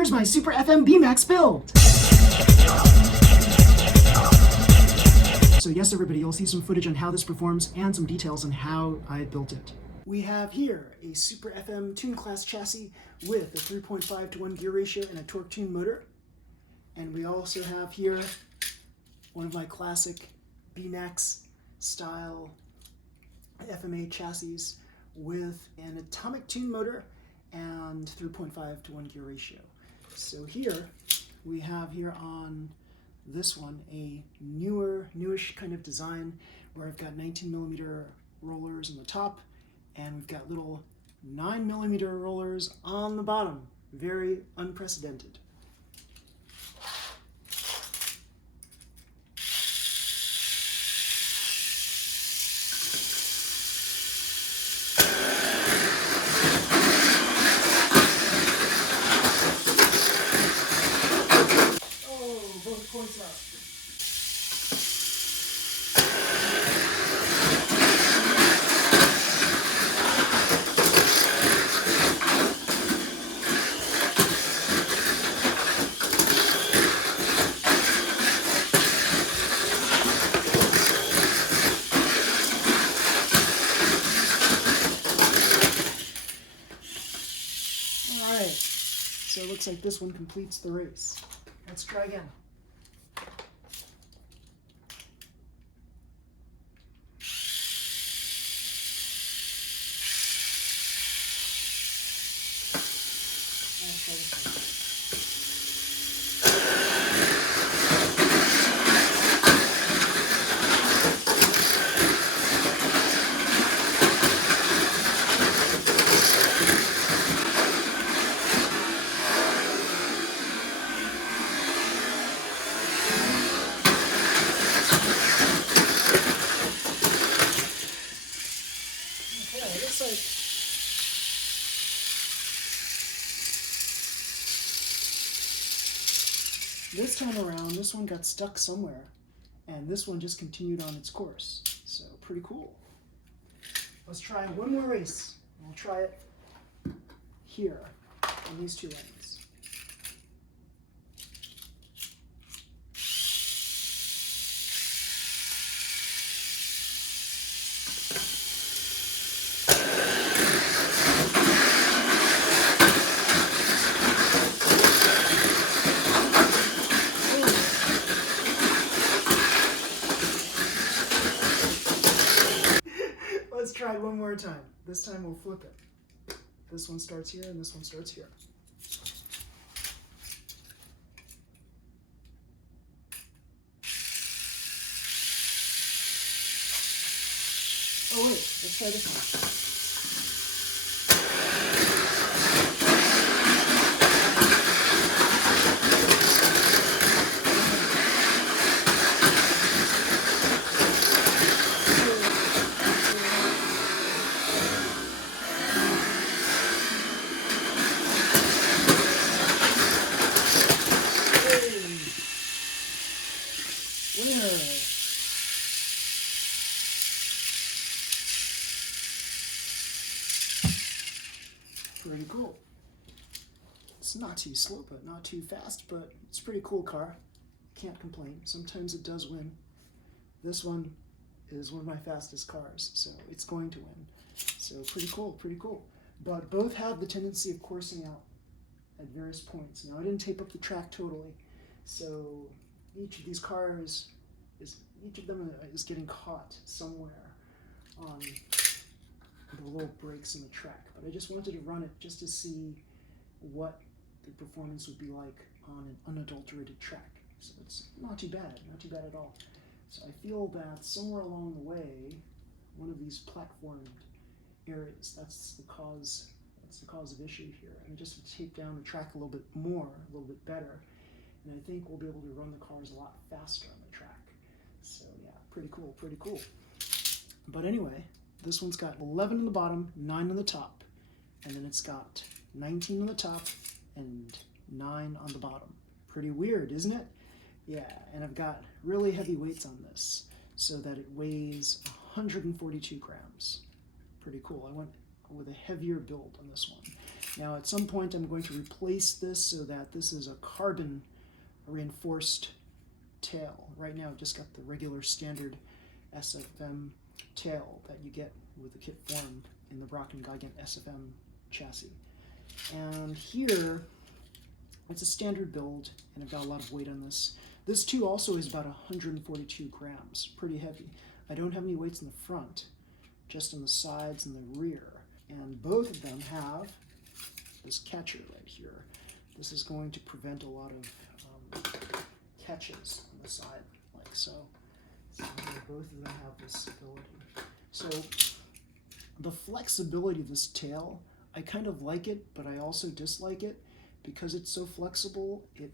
here's my Super FM BMAX build. So yes, everybody, you'll see some footage on how this performs and some details on how I built it. We have here a Super FM Tune Class chassis with a 3.5 to 1 gear ratio and a torque tune motor. And we also have here one of my classic BMAX style FMA chassis with an atomic tune motor and 3.5 to 1 gear ratio. So here we have here on this one a newish kind of design where I've got 19mm rollers on the top and we've got little 9mm rollers on the bottom. Very unprecedented. Both points up. All right, so it looks like this one completes the race. Let's try again. This time around, this one got stuck somewhere, and this one just continued on its course. So pretty cool. Let's try one more race. We'll try it here in these two lanes. Let's try it one more time. This time we'll flip it. This one starts here and this one starts here. Oh wait, let's try this one. Pretty cool. It's not too slow, but not too fast, but it's a pretty cool car. Can't complain. Sometimes it does win. This one is one of my fastest cars, so it's going to win. So pretty cool, pretty cool. But both have the tendency of coursing out at various points. Now I didn't tape up the track totally, so each of these cars each of them is getting caught somewhere on the little breaks in the track. But I just wanted to run it just to see what the performance would be like on an unadulterated track. So it's not too bad at all. So I feel that somewhere along the way, one of these platformed areas, that's the cause of issue here. And just to tape down the track a little bit more, a little bit better, and I think we'll be able to run the cars a lot faster on the track. So yeah, pretty cool, pretty cool. But anyway, this one's got 11 on the bottom, 9 on the top, and then it's got 19 on the top and 9 on the bottom. Pretty weird, isn't it? Yeah, and I've got really heavy weights on this so that it weighs 142 grams. Pretty cool. I went with a heavier build on this one. Now at some point I'm going to replace this so that this is a carbon reinforced tail. Right now I've just got the regular standard SFM tail that you get with the kit form in the Brock & Gigant SFM chassis. And here it's a standard build, and I've got a lot of weight on this. This too also is about 142 grams, pretty heavy. I don't have any weights in the front, just on the sides and the rear. And both of them have this catcher right here. This is going to prevent a lot of catches on the side, like so. So both of them have this ability. So the flexibility of this tail, I kind of like it, but I also dislike it. Because it's so flexible, it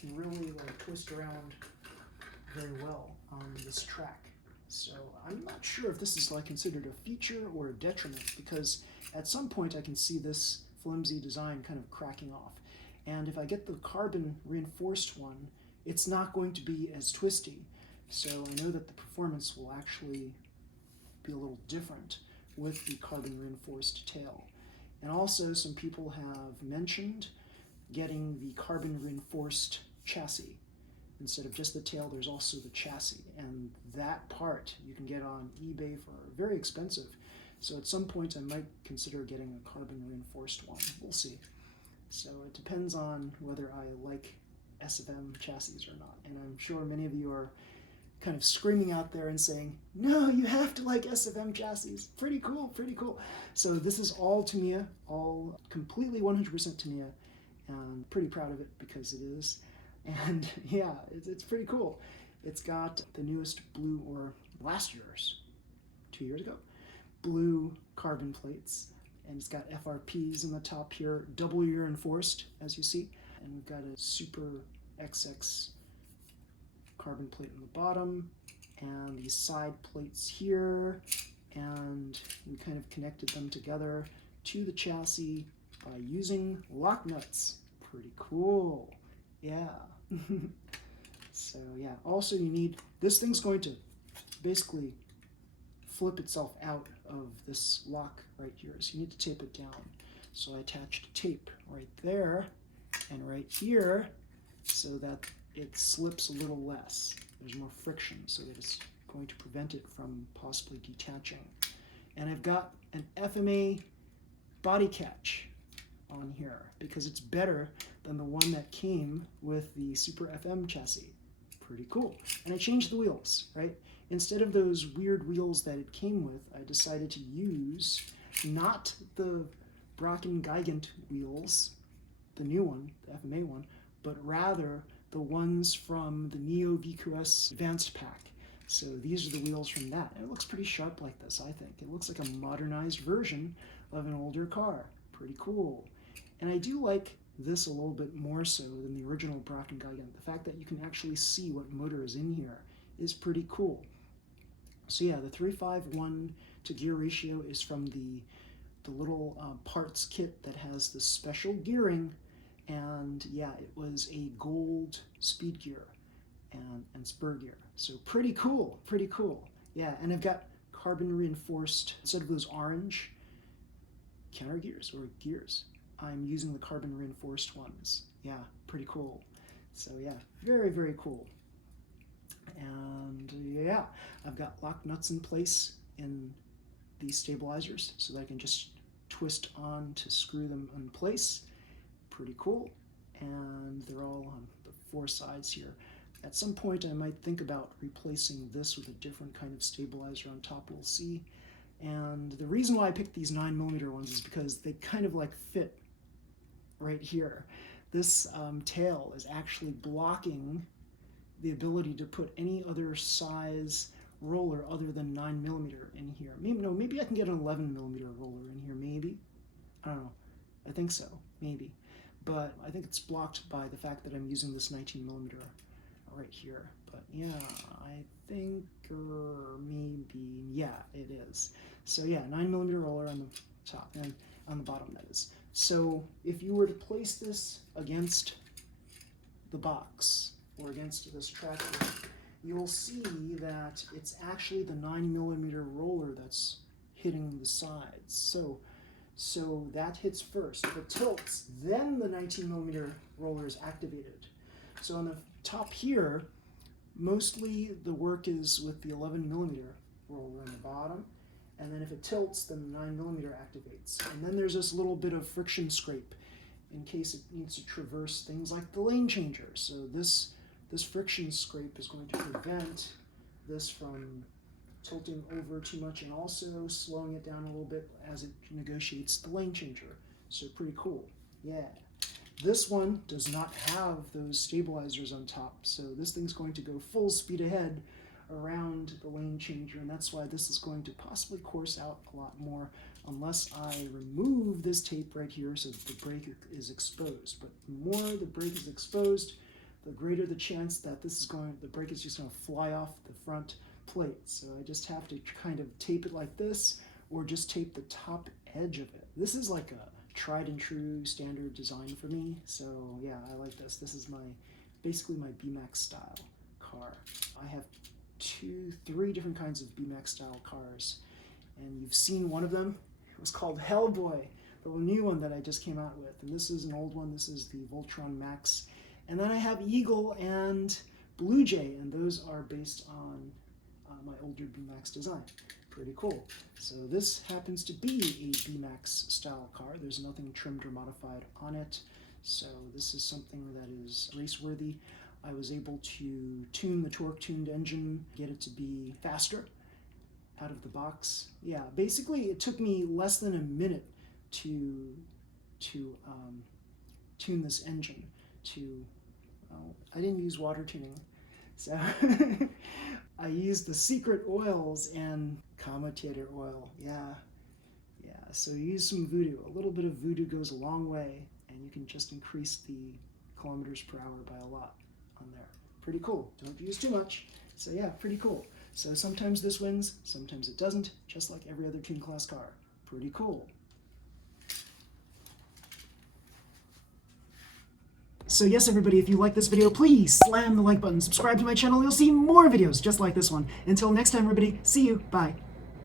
can really twist around very well on this track. So I'm not sure if this is considered a feature or a detriment, because at some point I can see this flimsy design kind of cracking off. And if I get the carbon reinforced one, it's not going to be as twisty. So I know that the performance will actually be a little different with the carbon reinforced tail. And also some people have mentioned getting the carbon reinforced chassis. Instead of just the tail, there's also the chassis, and that part you can get on eBay for very expensive. So at some point I might consider getting a carbon reinforced one. We'll see. So it depends on whether I like SFM chassis or not. And I'm sure many of you are kind of screaming out there and saying, no, you have to like SFM chassis. Pretty cool, pretty cool. So this is all Tamiya, all completely 100% Tamiya. And pretty proud of it because it is. And yeah, it's pretty cool. It's got the newest blue, or last year's, 2 years ago, blue carbon plates. And it's got FRPs in the top here, double reinforced, as you see. And we've got a Super XX carbon plate on the bottom, and these side plates here. And we kind of connected them together to the chassis by using lock nuts. Pretty cool. Yeah. So yeah, also you need, this thing's going to basically flip itself out of this lock right here. So you need to tape it down. So I attached tape right there and right here so that it slips a little less. There's more friction so that it's going to prevent it from possibly detaching. And I've got an FMA body catch on here because it's better than the one that came with the Super FM chassis. Pretty cool. And I changed the wheels, right? Instead of those weird wheels that it came with, I decided to use not the Brock & Gigant wheels, the new one, the FMA one, but rather the ones from the Neo VQS Advanced Pack. So these are the wheels from that. And it looks pretty sharp like this, I think. It looks like a modernized version of an older car. Pretty cool. And I do like this a little bit more so than the original Brock & Gigant. The fact that you can actually see what motor is in here is pretty cool. So yeah, the 3:5:1 to gear ratio is from the little parts kit that has the special gearing, and yeah, it was a gold speed gear and spur gear. So pretty cool, pretty cool. Yeah, and I've got carbon reinforced, instead of those orange counter gears or gears, I'm using the carbon reinforced ones. Yeah, pretty cool. So yeah, very, very cool. And yeah, I've got lock nuts in place in these stabilizers so that I can just twist on to screw them in place. Pretty cool. And they're all on the four sides here. At some point I might think about replacing this with a different kind of stabilizer on top, we'll see. And the reason why I picked these 9mm ones is because they kind of fit right here. This tail is actually blocking the ability to put any other size roller other than 9mm in here. Maybe I can get an 11mm roller in here, maybe. I don't know. I think so, maybe. But I think it's blocked by the fact that I'm using this 19mm right here. But yeah, I think, or maybe, yeah, it is. So yeah, 9mm roller on the top, and on the bottom, that is. So if you were to place this against the box, or against this tractor, you'll see that it's actually the 9mm roller that's hitting the sides. So So that hits first. If it tilts, then the 19mm roller is activated. So on the top here, mostly the work is with the 11mm roller on the bottom. And then if it tilts, then the 9mm activates. And then there's this little bit of friction scrape in case it needs to traverse things like the lane changer. So this friction scrape is going to prevent this from tilting over too much and also slowing it down a little bit as it negotiates the lane changer. So pretty cool. Yeah. This one does not have those stabilizers on top, so this thing's going to go full speed ahead around the lane changer, and that's why this is going to possibly course out a lot more unless I remove this tape right here so that the brake is exposed. But the more the brake is exposed, the greater the chance that the brake is just going to fly off the front plate. So I just have to kind of tape it like this, or just tape the top edge of it. This is like a tried and true standard design for me, so yeah, I like this. This is basically my BMAX style car. I have 3 different kinds of BMAX style cars, and you've seen one of them. It was called Hellboy, the new one that I just came out with, and this is an old one. This is the Voltron Max. And then I have Eagle and Blue Jay, and those are based on my older BMAX design. Pretty cool. So this happens to be a BMAX style car. There's nothing trimmed or modified on it, so this is something that is race-worthy. I was able to tune the torque-tuned engine, get it to be faster out of the box. Yeah, basically it took me less than a minute to tune this engine to, I didn't use water tuning, so I used the secret oils and commutator oil. Yeah, so use some voodoo. A little bit of voodoo goes a long way, and you can just increase the kilometers per hour by a lot on there. Pretty cool. Don't use too much. So yeah, pretty cool. So sometimes this wins, sometimes it doesn't, just like every other tune class car. Pretty cool. So yes, everybody, if you like this video, please slam the like button, subscribe to my channel. You'll see more videos just like this one. Until next time, everybody, see you. Bye.